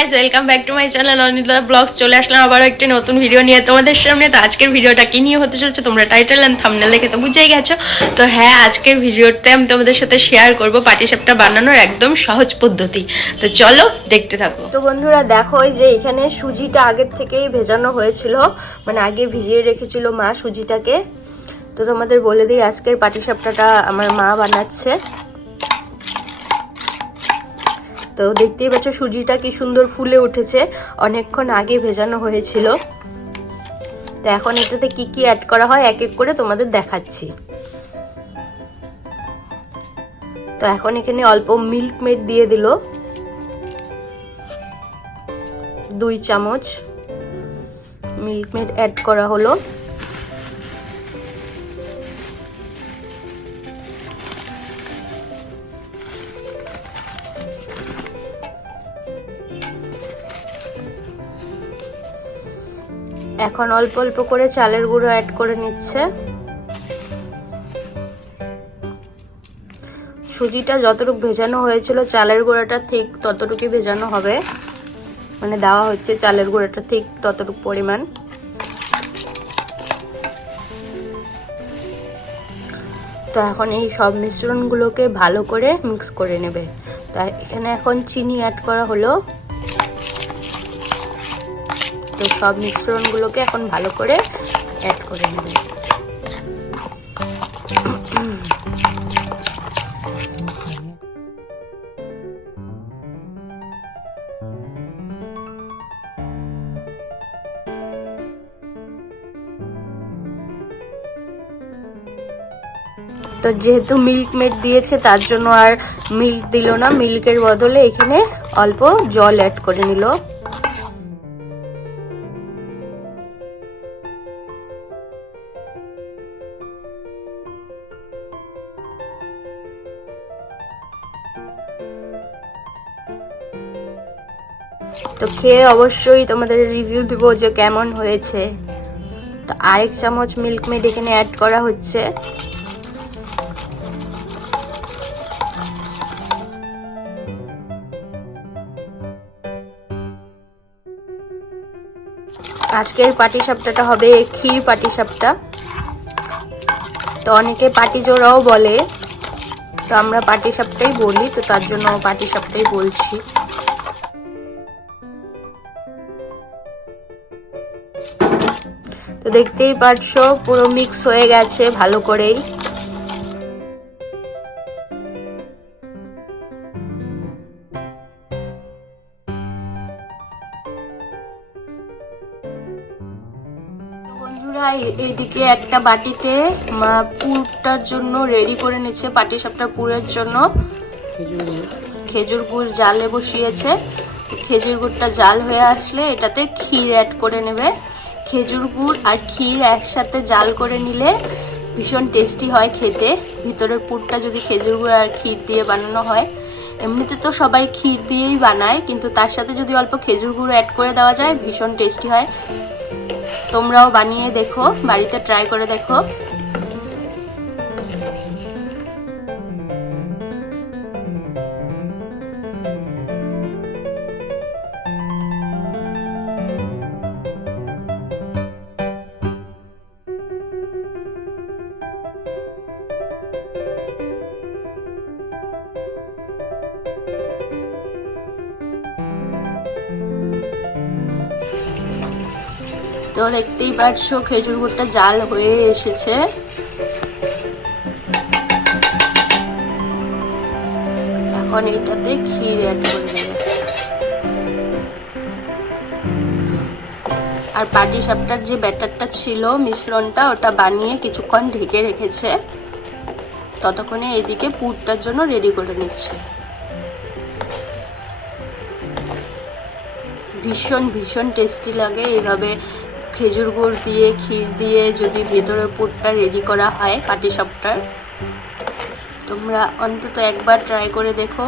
Guys welcome back to my channel Anita vlogs চলে আসলাম আবার একটি নতুন ভিডিও নিয়ে তোমাদের সামনে। তো আজকের ভিডিওটা কি নিয়ে হতে চলছে তোমরা টাইটেল এন্ড থাম্বনেল দেখে তো বুঝেই গেছো। তো হ্যাঁ আজকের ভিডিওতে আমি তোমাদের সাথে শেয়ার করব পাটিসাপটা বানানোর একদম সহজ পদ্ধতি। তো চলো দেখতে থাকো। তো বন্ধুরা, দেখো যে এখানে সুজিটা আগের থেকেই ভেজানো হয়েছিল। মানে আগে ভিজিয়ে রেখেছিল মা সুজিটাকে। তো তোমাদের বলে দিই, আজকের পাটিসাপটাটা আমার মা বানাচ্ছে। তো দেখতেই পাচ্ছ সুজিটা কি সুন্দর ফুলে উঠেছে। অনেকক্ষণ আগে ভেজানো হয়েছিল। তো এখন এটাতে কি কি অ্যাড করা হয়, এক এক করে তোমাদের দেখাচ্ছি। তো এখন এখানে অল্প মিল্ক মেড দিয়ে দিল। দুই চামচ মিল্ক মেড অ্যাড করা হলো। এখন অল্প অল্প করে চালের গুঁড়ো অ্যাড করে নিচ্ছে। সুজিটা যতটুকু ভেজানো হয়েছিল, চালের গুঁড়োটা ঠিক ততটুকুই ভেজানো হবে। মানে দেওয়া হচ্ছে চালের গুঁড়োটা ঠিক ততটুকু পরিমাণ। তো এখন এই সব মিশ্রণগুলোকে ভালো করে মিক্স করে নেবে। তা এখানে এখন চিনি অ্যাড করা হলো। তো সব মিশ্রণগুলোকে এখন ভালো করে অ্যাড করে নেবে। তো যেহেতু মিল্ক মেড দিয়েছে, তার জন্য আর মিল্ক দিল না। মিল্কের বদলে এখানে অল্প জল অ্যাড করে নিল। তো খেয়ে অবশ্যই তোমাদের রিভিউ দিব যে কেমন হয়েছে। তো আরেক চামচ মিল্ক মেড এখানে অ্যাড করা হচ্ছে। আজকের পাটি সাপটাটা হবে ক্ষীর পাটি সাপটা তো অনেকে পাটি জোড়াও বলে। তো আমরা পাটি সাপটাই বলি, তো তার জন্য পাটি সাপটাই বলছি। দেখতেই পারছ, পুরো মিক্স হয়ে গেছে ভালো করেই। বন্ধুরা এইদিকে একটা বাটিতে পুরটার জন্য রেডি করে নিচ্ছে পাটি সাপটার পুরের জন্য। খেজুর গুড় জালে বসিয়েছে। খেজুর গুড়টা জাল হয়ে আসলে এটাতে ক্ষীর অ্যাড করে নেবে। খেজুর গুড় আর ক্ষীর একসাথে জাল করে নিলে ভীষণ টেস্টি হয় খেতে। ভিতরের পুরটা যদি খেজুর গুড় আর ক্ষীর দিয়ে বানানো হয়। এমনিতে তো সবাই ক্ষীর দিয়েই বানায়, কিন্তু তার সাথে যদি অল্প খেজুর গুঁড়ো অ্যাড করে দেওয়া যায়, ভীষণ টেস্টি হয়। তোমরাও বানিয়ে দেখো, বাড়িতে ট্রাই করে দেখো। তো দেখতেই পাচ্ছ খেজুর গুড়টা জাল হয়ে এসেছে। এখন এটাতে ক্ষীর অ্যাড করে আর পাটি সাপটার যে ব্যাটারটা ছিল, মিশ্রণটা, ওটা বানিয়ে কিছুক্ষণ ঢেকে রেখেছে। ততক্ষণে এদিকে পুরটার জন্য রেডি করে নিচ্ছে। ভীষণ ভীষণ টেস্টি লাগে। এইভাবে খেজুর গুড় দিয়ে, ক্ষীর দিয়ে যদি ভেতরে পুরটা রেডি করা হয় পাটিসাপটার তোমরা অন্তত একবার ট্রাই করে দেখো।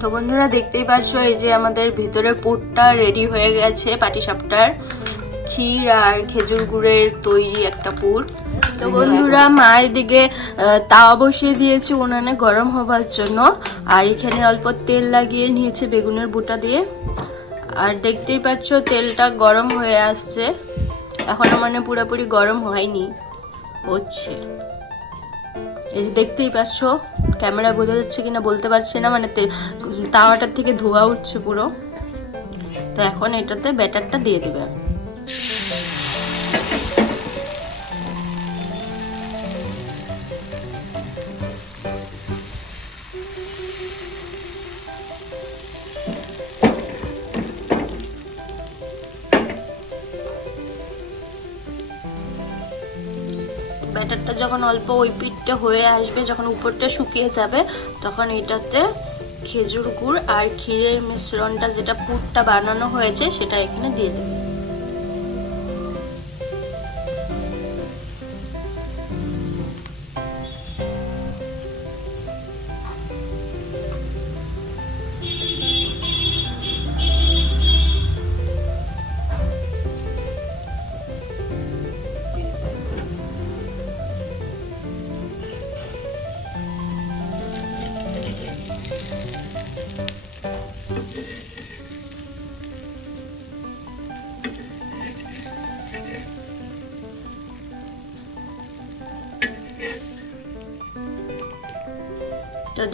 তো বন্ধুরা দেখতেই পারছ, এই যে আমাদের ভেতরে পুরটা রেডি হয়ে গেছে, পাটিসাপটার। ক্ষীর আর খেজুর গুড়ের তৈরি একটা পুর। তো বন্ধুরা মা এদিকে তাওয়া বসিয়ে দিয়েছে উনানে গরম হবার জন্য। আর এখানে অল্প তেল লাগিয়ে নিয়েছে বেগুনের বুটা দিয়ে। আর দেখতেই পাচ্ছ, তেলটা গরম হয়ে আসছে। এখনও মানে পুরোপুরি গরম হয়নি, হচ্ছে। এই যে দেখতেই পাচ্ছ ক্যামেরা বোঝা যাচ্ছে কিনা বলতে পারছি না মানে তাওয়াটার থেকে ধোয়া উঠছে পুরো। তো এখন এটাতে ব্যাটারটা দিয়ে দিবে। যখন অল্প ওই পিঠটা হয়ে আসবে, যখন উপরটা শুকিয়ে যাবে, তখন এটাতে খেজুর গুড় আর ক্ষীরের মিশ্রণটা, যেটা পুরটা বানানো হয়েছে, সেটা এখানে দিয়ে দেবে।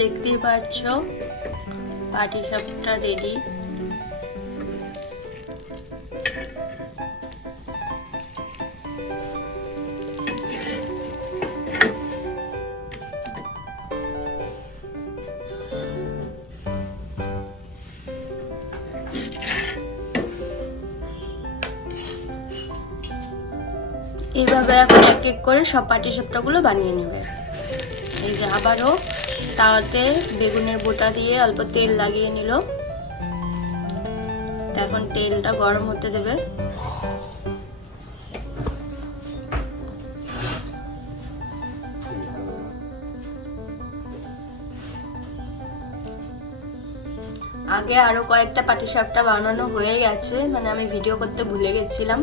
দেখতেই পাচ্ছ। পাটি সাপটা রেডি এইভাবে এখন এক এক করে সব পাটি সাপটাগুলো বানিয়ে নেবে। এই যে আবারও তাওয়াতে বেগুনের বোটা দিয়ে অল্প তেল লাগিয়ে নিল। এখন তেলটা গরম হতে দেবে। আগে আরও কয়েকটা পাটিসাপটা বানানো হয়ে গেছে মানে আমি ভিডিও করতে ভুলে গেছিলাম।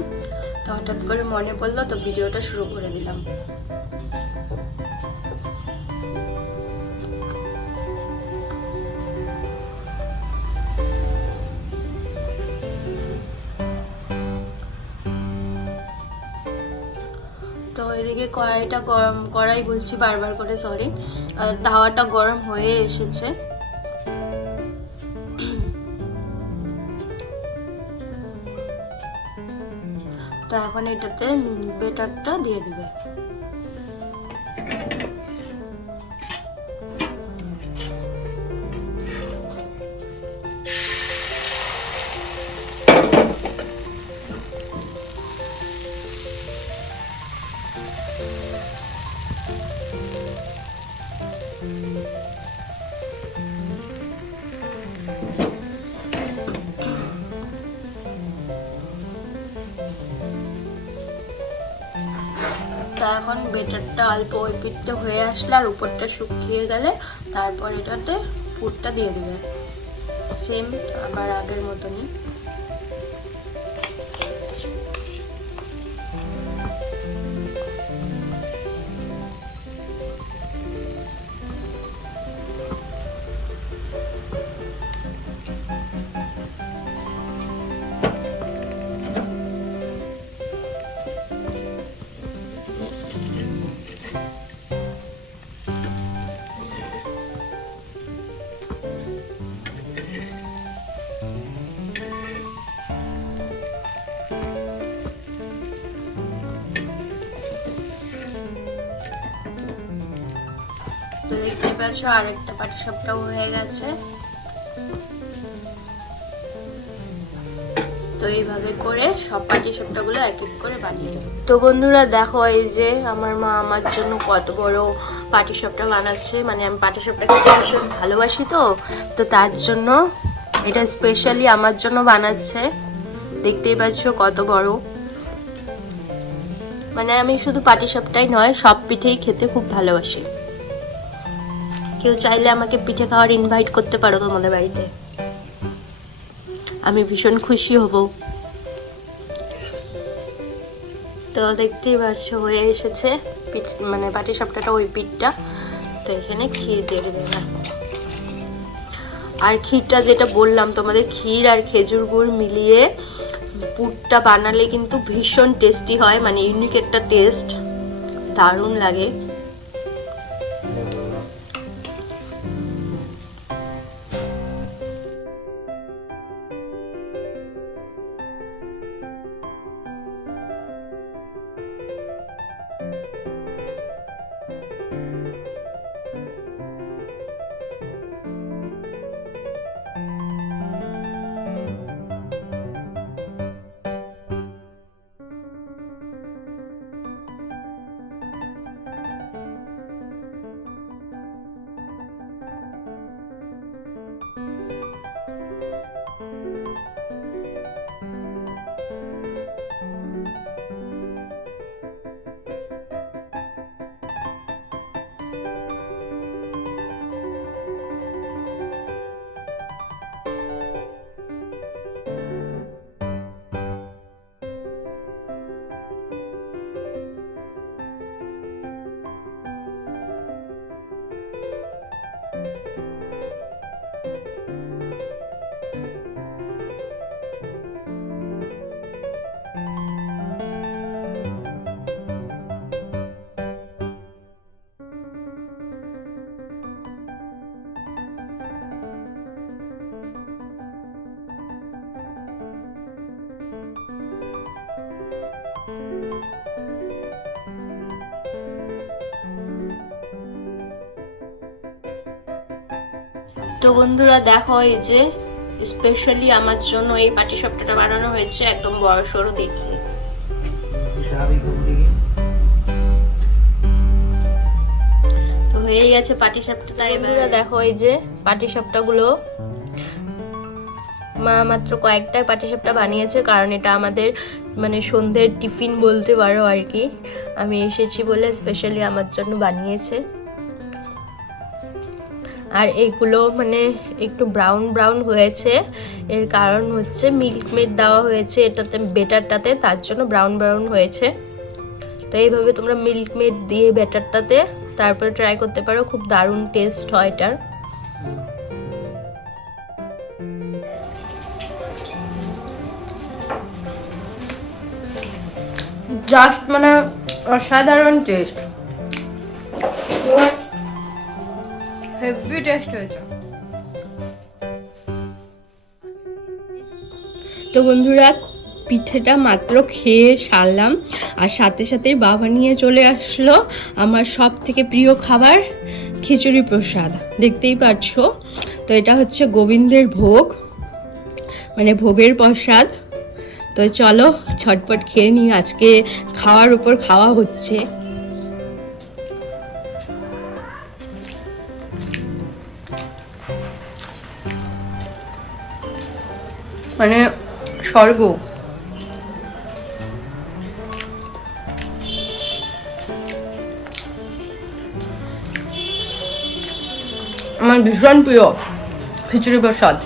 তো হঠাৎ করে মনে পড়ল, তো ভিডিওটা শুরু করে দিলাম। এদিকে কড়াইটা গরম, কড়াই বলছি বারবার করে সরি তাওয়াটা গরম হয়ে এসেছে। তো এখন এটাতে বেটারটা দিয়ে দিবে। এখন বেটারটা অল্প ওই হয়ে আসলে আর উপরটা শুকিয়ে গেলে তারপর এটাতে পুরটা দিয়ে দেবে। সেম আবার আগের মতনই। দেখতেই পাচ্ছ আরেকটা পাটি সাপটাও হয়ে গেছে। তো এইভাবে করে সব পাটি এক এক করে বানিয়ে তো বন্ধুরা, দেখো এই যে আমার মা আমার জন্য কত বড় পাটি সাপটা বানাচ্ছে। মানে আমি পাটি সাপটা খেতে ভীষণ ভালোবাসি তো তো তার জন্য এটা স্পেশালি আমার জন্য বানাচ্ছে। দেখতেই পাচ্ছ কত বড়। মানে আমি শুধু পাটি সাপটাই নয়, সব পিঠেই খেতে খুব ভালোবাসি। কেউ চাইলে আমাকে পিঠে খাওয়ার ইনভাইট করতে পারো তোমাদের বাড়িতে। আমি ভীষণ খুশি হব। তো দেখতেই পাচ্ছ হয়ে এসেছে পিঠ মানে পাটি সাপটাটা ওই পিঠটা। তো এখানে ক্ষীর দিয়ে দেবে এবার। আর ক্ষীরটা যেটা বললাম, তোমাদের ক্ষীর আর খেজুর গুড় মিলিয়ে পুরটা বানালে কিন্তু ভীষণ টেস্টি হয় মানে ইউনিক একটা টেস্ট দারুণ লাগে। তো বন্ধুরা দেখো এই যে স্পেশালি আমার জন্য এই পাটি সাপটাটা বানানো হয়েছে একদম বড় সড়ো দেখে। তো হয়ে গেছে পাটি সাপটাটা বন্ধুরা দেখো এই যে পাটি সাপটাগুলো মা মাত্র কয়েকটাই পাটিসাপটা বানিয়েছে কারণ এটা আমাদের মানে সন্ধ্যের টিফিন বলতে পারো আর কি। আমি এসেছি বলে স্পেশালি আমার জন্য বানিয়েছে। আর এগুলো মানে একটু ব্রাউন ব্রাউন হয়েছে। এর কারণ হচ্ছে মিল্ক মেড দেওয়া হয়েছে এটাতে বেটারটাতে তার জন্য ব্রাউন ব্রাউন হয়েছে। তো এইভাবে তোমরা মিল্ক মেড দিয়ে বেটারটাতে তারপরে ট্রাই করতে পারো খুব দারুণ টেস্ট হয় এটার। জাস্ট মানে অসাধারণ টেস্ট হেভি টেস্ট হয়েছে তো বন্ধুরা, পিঠেটা মাত্র খেয়ে সারলাম, আর সাথে সাথেই বাবা নিয়ে চলে আসলো আমার সব থেকে প্রিয় খাবার, খিচুড়ি প্রসাদ। দেখতেই পাচ্ছো? তো এটা হচ্ছে গোবিন্দের ভোগ মানে ভোগের প্রসাদ। তো চলো ছটপট খেয়ে নিই, আজকে খাওয়ার উপর খাওয়া হচ্ছে। মানে স্বর্গ। আমার ভীষণ প্রিয় খিচুড়ি প্রসাদ।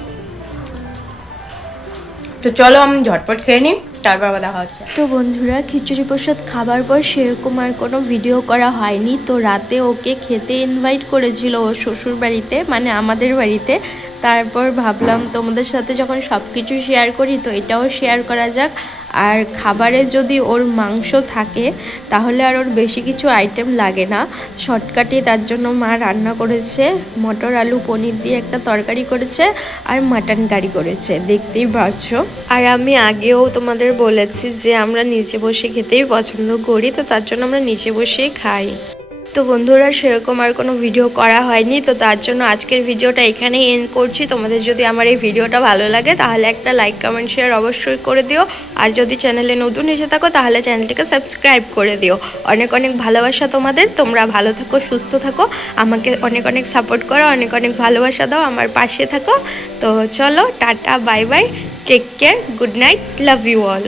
তো চলো আমি ঝটপট খেয়ে নিই, তারপর আবার দেখা হচ্ছে। তো বন্ধুরা, খিচুড়ি প্রসাদ খাবার পর সেরকম আর কোনো ভিডিও করা হয়নি। তো রাতে ওকে খেতে ইনভাইট করেছিল ওর শ্বশুর বাড়িতে মানে আমাদের বাড়িতে। তারপর ভাবলাম তোমাদের সাথে যখন সব কিছু শেয়ার করি তো এটাও শেয়ার করা যাক। আর খাবারে যদি ওর মাংস থাকে, তাহলে আর ওর বেশি কিছু আইটেম লাগে না। শর্টকাটে তার জন্য মা রান্না করেছে, মটর আলু, পনির দিয়ে একটা তরকারি করেছে আর মাটন কারি করেছে। দেখতেই পারছ। আর আমি আগেও তোমাদের বলেছি যে আমরা নিচে বসে খেতেই পছন্দ করি, তো তার জন্য আমরা নিচে বসেই খাই। তো বন্ধুরা, সেরকম আর কোনো ভিডিও করা হয়নি। তো তার জন্য আজকের ভিডিওটা এখানেই এন্ড করছি। তোমাদের যদি আমার এই ভিডিওটা ভালো লাগে, তাহলে একটা লাইক কমেন্ট শেয়ার অবশ্যই করে দিও। আর যদি চ্যানেলে নতুন এসে থাকো, তাহলে চ্যানেলটিকে সাবস্ক্রাইব করে দিও। অনেক অনেক ভালোবাসা তোমাদের। তোমরা ভালো থাকো, সুস্থ থাকো। আমাকে অনেক অনেক সাপোর্ট করো, অনেক অনেক ভালোবাসা দাও আমার পাশে থাকো। তো চলো, tata bye bye take care good night love you all